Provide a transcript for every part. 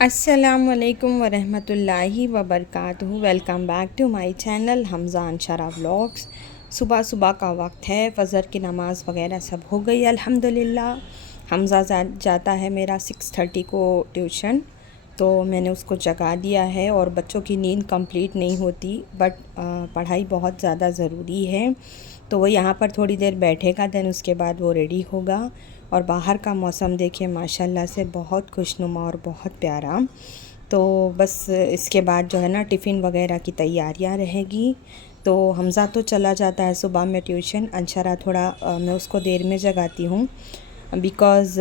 अस्सलामुअलैकुम वरहमतुल्लाहि वबरकातुहू। Welcome back to my channel Hamza Anshara vlogs. सुबह सुबह का वक्त है, फ़जर की नमाज़ वगैरह सब हो गई अल्हम्दुलिल्लाह। हमज़ा जाता है मेरा 6:30 को ट्यूशन, तो मैंने उसको जगा दिया है। और बच्चों की नींद कंप्लीट नहीं होती, बट पढ़ाई बहुत ज़्यादा ज़रूरी है। तो वो यहाँ पर थोड़ी देर बैठेगा, दैन उसके बाद वो रेडी होगा। और बाहर का मौसम देखिए माशाल्लाह से बहुत खुशनुमा और बहुत प्यारा। तो बस इसके बाद जो है ना टिफ़िन वगैरह की तैयारियां रहेगी। तो हमज़ा तो चला जाता है सुबह में ट्यूशन। अंशरा थोड़ा मैं उसको देर में जगाती हूँ, बिकॉज़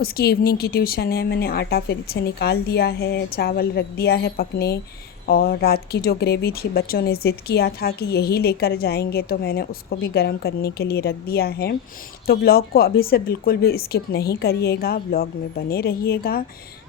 उसकी इवनिंग की ट्यूशन है। मैंने आटा फ्रिज से निकाल दिया है, चावल रख दिया है पकने। और रात की जो ग्रेवी थी, बच्चों ने ज़िद किया था कि यही लेकर जाएंगे, तो मैंने उसको भी गर्म करने के लिए रख दिया है। तो व्लॉग को अभी से बिल्कुल भी स्किप नहीं करिएगा, व्लॉग में बने रहिएगा।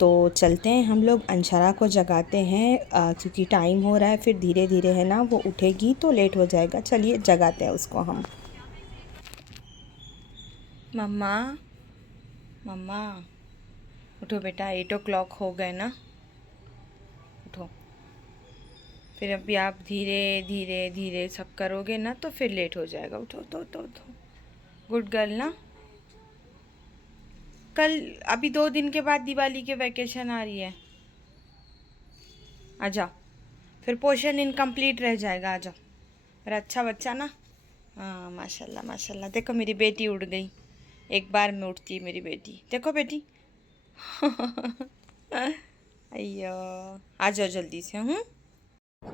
तो चलते हैं हम लोग, अंशरा को जगाते हैं क्योंकि टाइम हो रहा है। फिर धीरे धीरे है ना वो उठेगी तो लेट हो जाएगा। चलिए जगाते हैं उसको हम। मम्मा, मम्मा उठो बेटा, 8 o'clock हो गए ना, उठो। फिर अभी आप धीरे धीरे धीरे सब करोगे ना तो फिर लेट हो जाएगा। उठो तो उठो। गुड गर्ल ना। कल अभी 2 दिन के बाद दिवाली के वैकेशन आ रही है, आ जाओ। फिर पोर्शन इनकम्प्लीट रह जाएगा, आ जाओ। पर अच्छा बच्चा ना। हाँ माशाल्लाह माशाल्लाह। देखो मेरी बेटी उड़ गई, एक बार में उठती है मेरी बेटी, देखो बेटी। अयो, आ जाओ जल्दी से।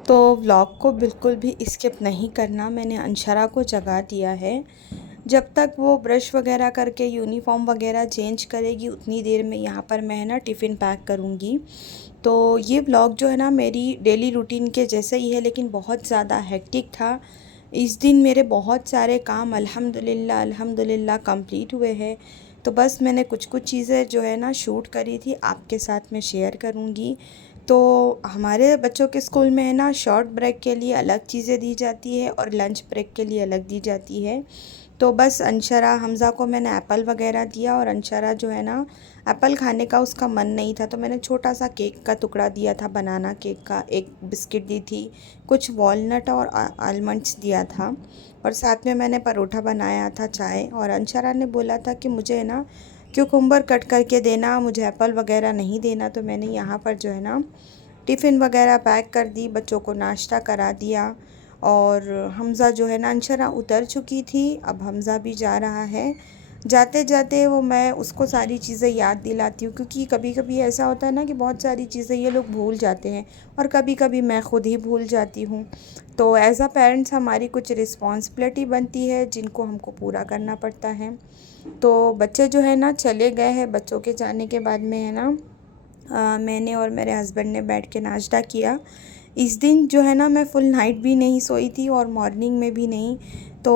तो व्लॉग को बिल्कुल भी स्किप नहीं करना। मैंने अंशरा को जगा दिया है। जब तक वो ब्रश वगैरह करके यूनिफॉर्म वगैरह चेंज करेगी, उतनी देर में यहाँ पर मैं ना टिफ़िन पैक करूँगी। तो ये व्लॉग जो है ना मेरी डेली रूटीन के जैसे ही है, लेकिन बहुत ज़्यादा हेक्टिक था। इस दिन मेरे बहुत सारे काम अल्हम्दुलिल्लाह अल्हम्दुलिल्लाह कंप्लीट हुए हैं। तो बस मैंने कुछ कुछ चीज़ें जो है ना शूट करी थी, आपके साथ मैं शेयर करूँगी। तो हमारे बच्चों के स्कूल में है ना शॉर्ट ब्रेक के लिए अलग चीज़ें दी जाती है और लंच ब्रेक के लिए अलग दी जाती है। तो बस अंशरा हमज़ा को मैंने एप्पल वगैरह दिया, और अंशरा जो है ना एप्पल खाने का उसका मन नहीं था, तो मैंने छोटा सा केक का टुकड़ा दिया था, बनाना केक का। एक बिस्किट दी थी, कुछ वॉलनट और आलमंड्स दिया था, और साथ में मैंने परोठा बनाया था, चाय। और अंशरा ने बोला था कि मुझे है ना क्यूकम्बर कट करके देना, मुझे एप्पल वगैरह नहीं देना। तो मैंने यहाँ पर जो है ना टिफ़िन वगैरह पैक कर दी, बच्चों को नाश्ता करा दिया। और हमज़ा जो है ना, अंशरा उतर चुकी थी, अब हमज़ा भी जा रहा है। जाते जाते वो मैं उसको सारी चीज़ें याद दिलाती हूँ, क्योंकि कभी कभी ऐसा होता है ना कि बहुत सारी चीज़ें ये लोग भूल जाते हैं, और कभी कभी मैं ख़ुद ही भूल जाती हूँ। तो एज़ अ पेरेंट्स हमारी कुछ रिस्पॉन्सिबिलिटी बनती है जिनको हमको पूरा करना पड़ता है। तो बच्चे जो है ना चले गए हैं। बच्चों के जाने के बाद में है ना मैंने और मेरे हस्बैंड ने बैठ के नाश्ता किया। इस दिन जो है ना मैं फुल नाइट भी नहीं सोई थी और मॉर्निंग में भी नहीं। तो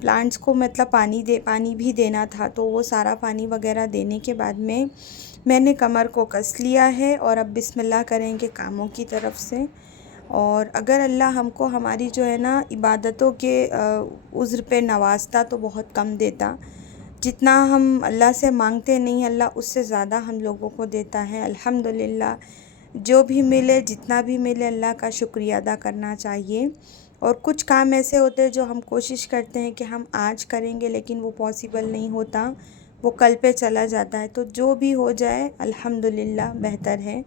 प्लांट्स को मतलब पानी भी देना था, तो वो सारा पानी वगैरह देने के बाद में मैंने कमर को कस लिया है, और अब बिस्मिल्लाह करेंगे कामों की तरफ से। और अगर अल्लाह हमको हमारी जो है ना इबादतों के उज़्र पे नवाजता तो बहुत कम देता। जितना हम अल्लाह से मांगते नहीं, अल्लाह उससे ज़्यादा हम लोगों को देता है। अल्हम्दुलिल्लाह, जो भी मिले जितना भी मिले अल्लाह का शुक्रिया अदा करना चाहिए। और कुछ काम ऐसे होते हैं जो हम कोशिश करते हैं कि हम आज करेंगे, लेकिन वो पॉसिबल नहीं होता, वो कल पे चला जाता है। तो जो भी हो जाए अल्हम्दुलिल्लाह बेहतर है।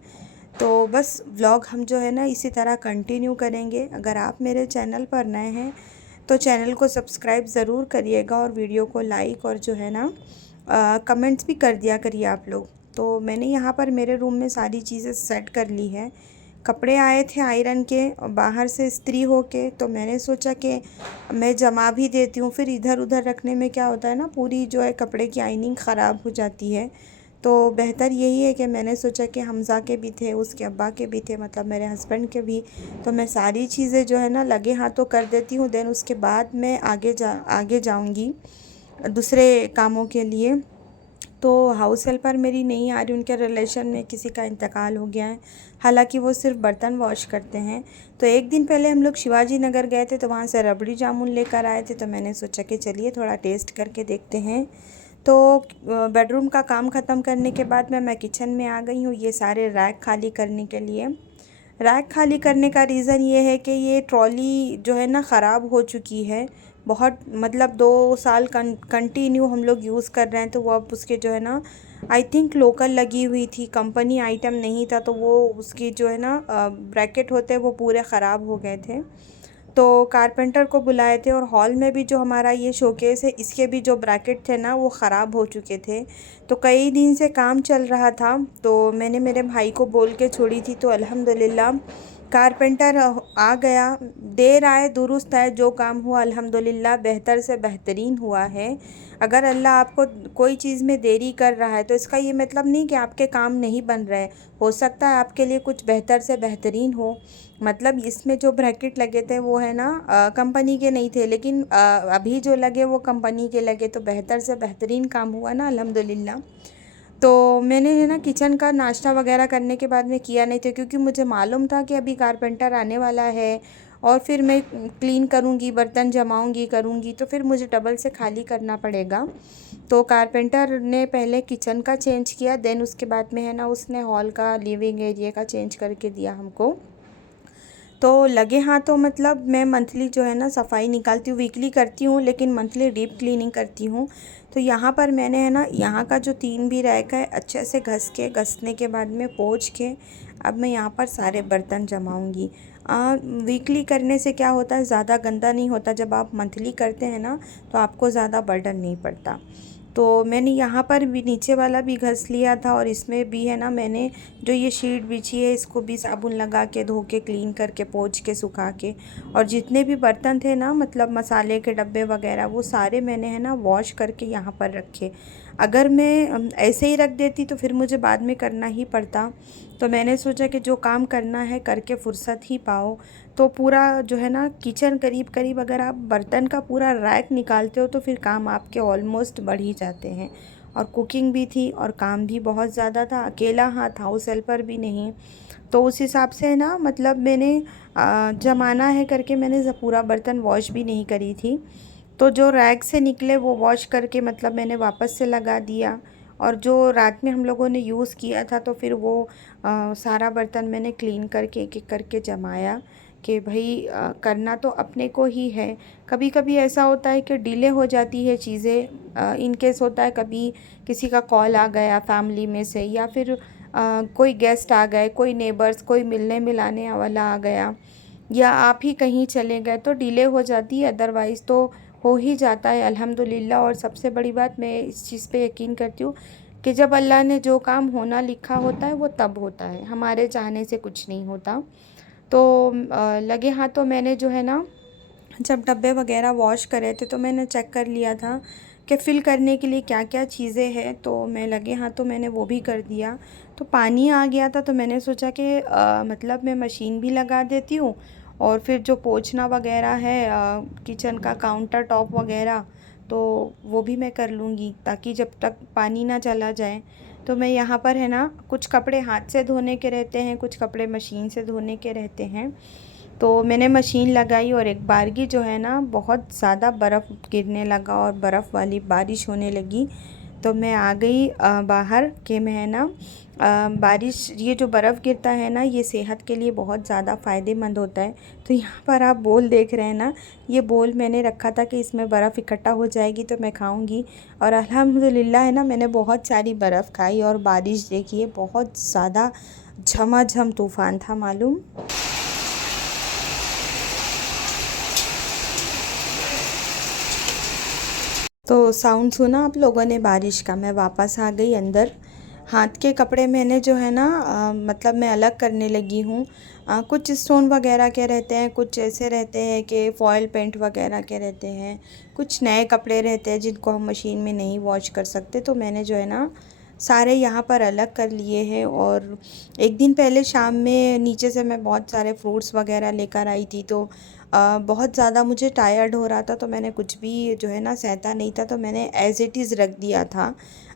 तो बस व्लॉग हम जो है ना इसी तरह कंटिन्यू करेंगे। अगर आप मेरे चैनल पर नए हैं तो चैनल को सब्सक्राइब ज़रूर करिएगा, और वीडियो को लाइक और जो है ना कमेंट्स भी कर दिया करिए आप लोग। तो मैंने यहाँ पर मेरे रूम में सारी चीज़ें सेट कर ली है। कपड़े आए थे आयरन के बाहर से इस्त्री हो के, तो मैंने सोचा कि मैं जमा भी देती हूँ। फिर इधर उधर रखने में क्या होता है ना, पूरी जो है कपड़े की आइनिंग ख़राब हो जाती है। तो बेहतर यही है कि मैंने सोचा कि हमज़ा के भी थे, उसके अब्बा के भी थे, मतलब मेरे हस्बैंड के भी। तो मैं सारी चीज़ें जो है ना लगे हाथों कर देती हूँ, देन उसके बाद मैं आगे जाऊँगी दूसरे कामों के लिए। तो हाउस हेल्पर मेरी नहीं आ रही, उनके रिलेशन में किसी का इंतकाल हो गया है। हालांकि वो सिर्फ बर्तन वॉश करते हैं। तो एक दिन पहले हम लोग शिवाजी नगर गए थे, तो वहाँ से रबड़ी जामुन लेकर आए थे। तो मैंने सोचा कि चलिए थोड़ा टेस्ट करके देखते हैं। तो बेडरूम का काम ख़त्म करने के बाद मैं किचन में आ गई हूँ, ये सारे रैक खाली करने के लिए। रैक खाली करने का रीज़न ये है कि ये ट्रॉली जो है ना ख़राब हो चुकी है बहुत, मतलब 2 साल कंटिन्यू हम लोग यूज़ कर रहे हैं। तो वो अब उसके जो है ना, आई थिंक लोकल लगी हुई थी, कंपनी आइटम नहीं था। तो वो उसकी जो है ना ब्रैकेट होते हैं वो पूरे ख़राब हो गए थे। तो कारपेंटर को बुलाए थे, और हॉल में भी जो हमारा ये शोकेस है इसके भी जो ब्रैकेट थे ना वो ख़राब हो चुके थे। तो कई दिन से काम चल रहा था, तो मैंने मेरे भाई को बोल के छोड़ी थी। तो अल्हम्दुलिल्लाह कारपेंटर आ गया, देर आए दुरुस्त आए, जो काम हुआ अल्हम्दुलिल्लाह बेहतर से बेहतरीन हुआ है। अगर अल्लाह आपको कोई चीज़ में देरी कर रहा है तो इसका ये मतलब नहीं कि आपके काम नहीं बन रहे। हो सकता है आपके लिए कुछ बेहतर से बेहतरीन हो। मतलब इसमें जो ब्रैकेट लगे थे वो है ना कंपनी के नहीं थे, लेकिन अभी जो लगे वो कंपनी के लगे। तो बेहतर से बेहतरीन काम हुआ ना अल्हम्दुलिल्लाह। तो मैंने है ना किचन का नाश्ता वगैरह करने के बाद में किया नहीं था, क्योंकि मुझे मालूम था कि अभी कारपेंटर आने वाला है और फिर मैं क्लीन करूँगी, बर्तन जमाऊँगी करूँगी, तो फिर मुझे डबल से खाली करना पड़ेगा। तो कारपेंटर ने पहले किचन का चेंज किया, देन उसके बाद में है ना उसने हॉल का, लिविंग एरिया का चेंज करके दिया हमको। तो लगे हाथों मतलब मैं मंथली जो है ना सफाई निकालती हूँ, वीकली करती हूँ, लेकिन मंथली डीप क्लीनिंग करती हूँ। तो यहाँ पर मैंने है ना यहाँ का जो 3 भी रैक है अच्छे से घसने के बाद में पोंछ के अब मैं यहाँ पर सारे बर्तन जमाऊँगी। वीकली करने से क्या होता है, ज़्यादा गंदा नहीं होता। जब आप मंथली करते हैं ना तो आपको ज़्यादा बर्डन नहीं पड़ता। तो मैंने यहाँ पर भी नीचे वाला भी घस लिया था, और इसमें भी है ना मैंने जो ये शीट बिछी है इसको भी साबुन लगा के धो के क्लीन करके पोंछ के सुखा के, और जितने भी बर्तन थे ना मतलब मसाले के डब्बे वगैरह वो सारे मैंने है ना वॉश करके यहाँ पर रखे। अगर मैं ऐसे ही रख देती तो फिर मुझे बाद में करना ही पड़ता। तो मैंने सोचा कि जो काम करना है करके फुर्सत ही पाओ। तो पूरा जो है ना किचन करीब करीब अगर आप बर्तन का पूरा रैक निकालते हो तो फिर काम आपके ऑलमोस्ट बढ़ ही जाते हैं। और कुकिंग भी थी और काम भी बहुत ज़्यादा था, अकेला हाथ, हाउस हेल्पर भी नहीं। तो उस हिसाब से ना मतलब मैंने जमाना है करके मैंने पूरा बर्तन वॉश भी नहीं करी थी। तो जो रैक से निकले वो वॉश करके मतलब मैंने वापस से लगा दिया। और जो रात में हम लोगों ने यूज़ किया था तो फिर वो सारा बर्तन मैंने क्लीन करके एक एक करके जमाया कि भाई करना तो अपने को ही है। कभी कभी ऐसा होता है कि डिले हो जाती है चीज़ें, इन केस होता है कभी किसी का कॉल आ गया फैमिली में से, या फिर कोई गेस्ट आ गए, कोई नेबर्स, कोई मिलने मिलाने वाला आ गया, या आप ही कहीं चले गए तो डिले हो जाती है। अदरवाइज़ तो हो ही जाता है अल्हम्दुलिल्लाह। और सबसे बड़ी बात मैं इस चीज़ पे यकीन करती हूँ कि जब अल्लाह ने जो काम होना लिखा होता है वो तब होता है, हमारे चाहने से कुछ नहीं होता। तो लगे हाथों मैंने जो है ना जब डब्बे वगैरह वॉश करे थे तो मैंने चेक कर लिया था कि फ़िल करने के लिए क्या क्या चीज़ें हैं। तो मैं लगे हाथों मैंने वो भी कर दिया। तो पानी आ गया था तो मैंने सोचा कि मतलब मैं मशीन भी लगा देती हूँ, और फिर जो पोंछना वगैरह है किचन का काउंटर टॉप वगैरह तो वो भी मैं कर लूँगी, ताकि जब तक पानी ना चला जाए। तो मैं यहाँ पर है ना कुछ कपड़े हाथ से धोने के रहते हैं, कुछ कपड़े मशीन से धोने के रहते हैं। तो मैंने मशीन लगाई और एक बारगी जो है ना बहुत ज़्यादा बर्फ़ गिरने लगा और बर्फ़ वाली बारिश होने लगी। तो मैं आ गई बाहर कि मैं है ना बारिश, ये जो बर्फ़ गिरता है ना ये सेहत के लिए बहुत ज़्यादा फ़ायदेमंद होता है। तो यहाँ पर आप बोल देख रहे हैं ना, ये बोल मैंने रखा था कि इसमें बर्फ़ इकट्ठा हो जाएगी तो मैं खाऊंगी। और अल्हम्दुलिल्लाह है ना मैंने बहुत सारी बर्फ़ खाई, और बारिश देखिए बहुत ज़्यादा झमाझम तूफ़ान था मालूम। तो साउंड सुना आप लोगों ने बारिश का। मैं वापस आ गई अंदर। हाथ के कपड़े मैंने जो है ना मतलब मैं अलग करने लगी हूँ। कुछ स्टोन वगैरह के रहते हैं, कुछ ऐसे रहते हैं कि फॉयल पेंट वगैरह के रहते हैं, कुछ नए कपड़े रहते हैं जिनको हम मशीन में नहीं वॉश कर सकते। तो मैंने जो है ना सारे यहाँ पर अलग कर लिए हैं। और एक दिन पहले शाम में नीचे से मैं बहुत सारे फ्रूट्स वगैरह लेकर आई थी, तो बहुत ज़्यादा मुझे टायर्ड हो रहा था, तो मैंने कुछ भी जो है ना सहता नहीं था, तो मैंने एज़ इट इज़ रख दिया था।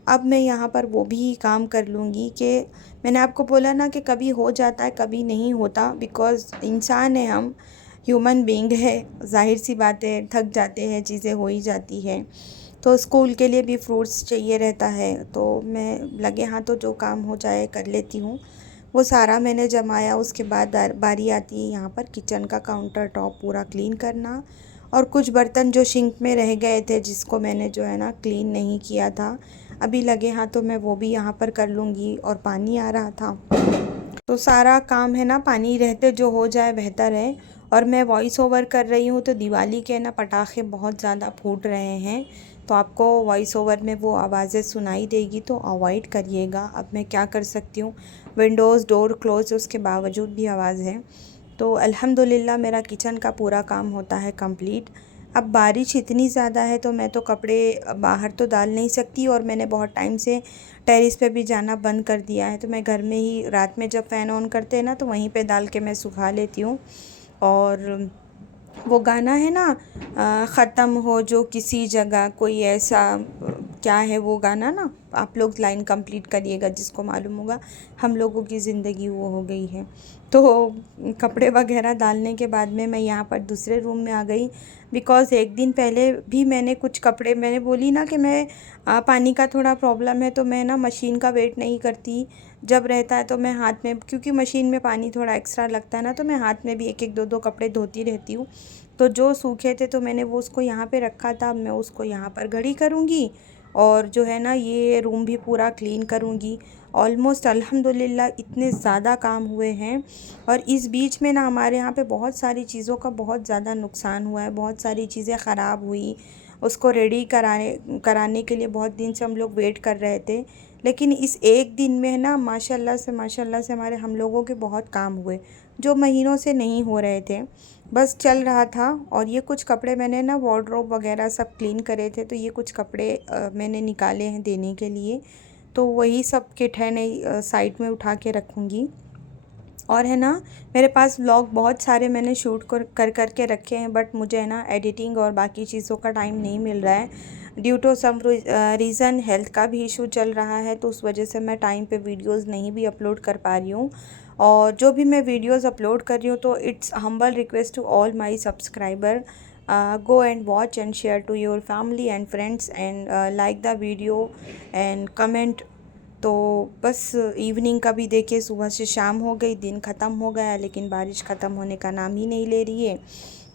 अब मैं यहाँ पर वो भी काम कर लूँगी कि मैंने आपको बोला ना कि कभी हो जाता है कभी नहीं होता, बिकॉज़ इंसान है हम, ह्यूमन बीइंग है, ज़ाहिर सी बात है थक जाते हैं, चीज़ें हो ही जाती हैं। तो स्कूल के लिए भी फ्रूट्स चाहिए रहता है, तो मैं लगे हाथों जो काम हो जाए कर लेती हूँ। वो सारा मैंने जमाया, उसके बाद बारी आती है यहाँ पर किचन का काउंटर टॉप पूरा क्लीन करना, और कुछ बर्तन जो सिंक में रह गए थे जिसको मैंने जो है ना क्लीन नहीं किया था, अभी लगे हाथों मैं वो भी यहाँ पर कर लूँगी। और पानी आ रहा था, तो सारा काम है ना पानी रहते जो हो जाए बेहतर है। और मैं वॉइस ओवर कर रही हूँ, तो दिवाली के ना पटाखे बहुत ज़्यादा फूट रहे हैं, तो आपको वॉइस ओवर में वो आवाज़ें सुनाई देगी, तो अवॉइड करिएगा। अब मैं क्या कर सकती हूँ, विंडोज़ डोर क्लोज उसके बावजूद भी आवाज़ है। तो अल्हम्दुलिल्लाह मेरा किचन का पूरा काम होता है कंप्लीट। अब बारिश इतनी ज़्यादा है तो मैं तो कपड़े बाहर तो डाल नहीं सकती, और मैंने बहुत टाइम से टेरेस पे भी जाना बंद कर दिया है, तो मैं घर में ही रात में जब फ़ैन ऑन करते हैं ना तो वहीं पे डाल के मैं सुखा लेती हूँ। और वो गाना है ना, ख़त्म हो जो किसी जगह कोई ऐसा, क्या है वो गाना ना, आप लोग लाइन कंप्लीट करिएगा जिसको मालूम होगा। हम लोगों की ज़िंदगी वो हो गई है। तो कपड़े वगैरह डालने के बाद में मैं यहाँ पर दूसरे रूम में आ गई, बिकॉज़ एक दिन पहले भी मैंने कुछ कपड़े, मैंने बोली ना कि मैं पानी का थोड़ा प्रॉब्लम है, तो मैं ना मशीन का वेट नहीं करती। जब रहता है तो मैं हाथ में, क्योंकि मशीन में पानी थोड़ा एक्स्ट्रा लगता है ना, तो मैं हाथ में भी एक एक दो दो कपड़े धोती रहती हूँ। तो जो सूखे थे तो मैंने वो उसको यहाँ पे रखा था, अब मैं उसको यहाँ पर घड़ी करूँगी, और जो है ना ये रूम भी पूरा क्लीन करूँगी। ऑलमोस्ट अल्हम्दुलिल्लाह इतने ज़्यादा काम हुए हैं। और इस बीच में ना हमारे यहाँ पे बहुत सारी चीज़ों का बहुत ज़्यादा नुकसान हुआ है, बहुत सारी चीज़ें ख़राब हुई, उसको रेडी कराने के लिए बहुत दिन से हम लोग वेट कर रहे थे। लेकिन इस एक दिन में ना माशाल्लाह से हमारे हम लोगों के बहुत काम हुए, जो महीनों से नहीं हो रहे थे, बस चल रहा था। और ये कुछ कपड़े मैंने ना वार्डरोब वगैरह सब क्लीन करे थे, तो ये कुछ कपड़े मैंने निकाले हैं देने के लिए, तो वही सब किट है नहीं, साइड में उठा के रखूँगी। और है ना मेरे पास व्लॉग बहुत सारे मैंने शूट कर के रखे हैं, बट मुझे है ना एडिटिंग और बाकी चीज़ों का टाइम नहीं मिल रहा है, due to some reason, health का भी इशू चल रहा है, तो उस वजह से मैं टाइम पे वीडियोस नहीं भी अपलोड कर पा रही हूँ। और जो भी मैं वीडियोस अपलोड कर रही हूँ, तो it's humble request to all my subscriber, go and watch and share to your family and friends, and like the video and comment। तो बस इवनिंग का भी देखिए, सुबह से शाम हो गई, दिन ख़त्म हो गया, लेकिन बारिश ख़त्म होने का नाम ही नहीं ले रही है।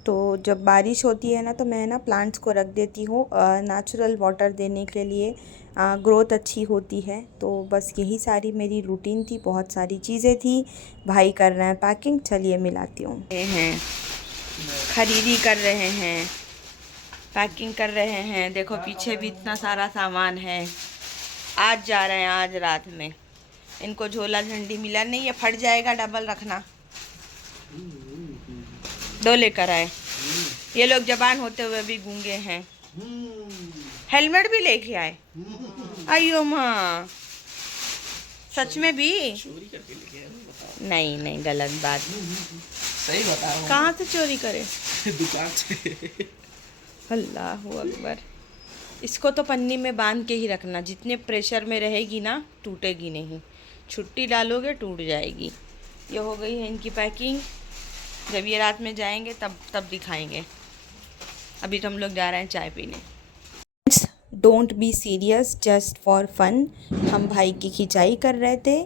तो जब बारिश होती है ना, तो मैं ना प्लांट्स को रख देती हूँ नेचुरल वाटर देने के लिए, ग्रोथ अच्छी होती है। तो बस यही सारी मेरी रूटीन थी, बहुत सारी चीज़ें थी। भाई कर रहे हैं पैकिंग, चलिए मिलाती हूँ। हैं खरीदी कर रहे हैं, पैकिंग कर रहे हैं, देखो पीछे भी इतना सारा सामान है। आज जा रहे हैं, आज रात में। इनको झोला झंडी मिला नहीं है, फट जाएगा, डबल रखना। दो लेकर आए, ये लोग जबान होते हुए भी गूंगे हैं। हेलमेट भी लेके आए, अयो माँ, सच में भी? चोरी करके लेके आए? नहीं नहीं, गलत बात। सही बता रहा हूं। कहाँ से चोरी करे? दुकान से। अल्लाह अकबर। इसको तो पन्नी में बांध के ही रखना, जितने प्रेशर में रहेगी ना टूटेगी नहीं, छुट्टी डालोगे टूट जाएगी। ये हो गई है इनकी पैकिंग, जब ये रात में जाएंगे तब दिखाएंगे। अभी तो हम लोग जा रहे हैं चाय पीने। Don't be serious, just for fun. हम भाई की खिंचाई कर रहे थे।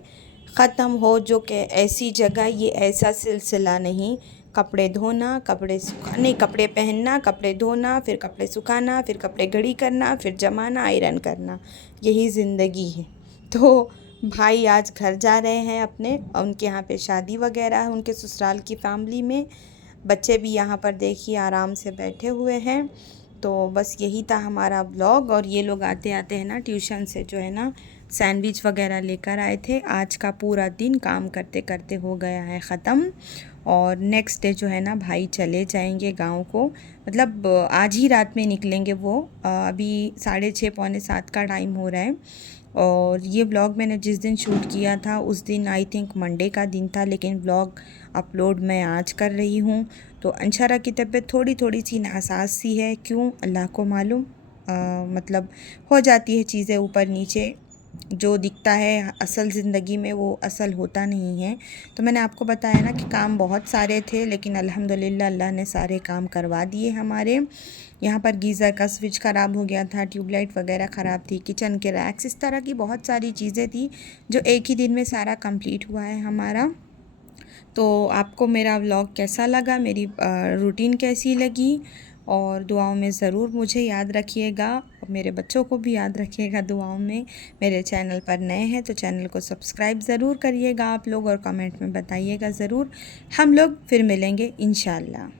ख़त्म हो जो कि ऐसी जगह, ये ऐसा सिलसिला नहीं। कपड़े धोना, कपड़े सुखाने, कपड़े पहनना, कपड़े धोना, फिर कपड़े सुखाना, फिर कपड़े घड़ी करना, फिर जमाना, आयरन करना, यही ज़िंदगी है। तो भाई आज घर जा रहे हैं अपने, उनके यहाँ पे शादी वगैरह है, उनके ससुराल की फैमिली में। बच्चे भी यहाँ पर देखिए आराम से बैठे हुए हैं। तो बस यही था हमारा ब्लॉग। और ये लोग आते आते हैं ना ट्यूशन से जो है ना सैंडविच वगैरह लेकर आए थे। आज का पूरा दिन काम करते करते हो गया है ख़त्म। और नेक्स्ट डे जो है ना भाई चले जाएंगे गांव को, मतलब आज ही रात में निकलेंगे वो। अभी 6:30 पौने 7 का टाइम हो रहा है। और ये व्लॉग मैंने जिस दिन शूट किया था उस दिन आई थिंक मंडे का दिन था, लेकिन व्लॉग अपलोड मैं आज कर रही हूँ। तो अंशारा की तबीयत थोड़ी थोड़ी सी नासाज सी है, क्यों अल्लाह को मालूम। मतलब हो जाती है चीज़ें ऊपर नीचे, जो दिखता है असल ज़िंदगी में वो असल होता नहीं है। तो मैंने आपको बताया ना कि काम बहुत सारे थे, लेकिन अल्हम्दुलिल्लाह अल्लाह ने सारे काम करवा दिए हमारे। यहाँ पर गीज़र का स्विच ख़राब हो गया था, ट्यूबलाइट वगैरह ख़राब थी, किचन के रैक्स, इस तरह की बहुत सारी चीज़ें थी जो एक ही दिन में सारा कंप्लीट हुआ है हमारा। तो आपको मेरा व्लॉग कैसा लगा, मेरी रूटीन कैसी लगी, और दुआओं में ज़रूर मुझे याद रखिएगा, और मेरे बच्चों को भी याद रखिएगा दुआओं में। मेरे चैनल पर नए हैं तो चैनल को सब्सक्राइब ज़रूर करिएगा आप लोग, और कमेंट में बताइएगा ज़रूर। हम लोग फिर मिलेंगे इंशाल्लाह।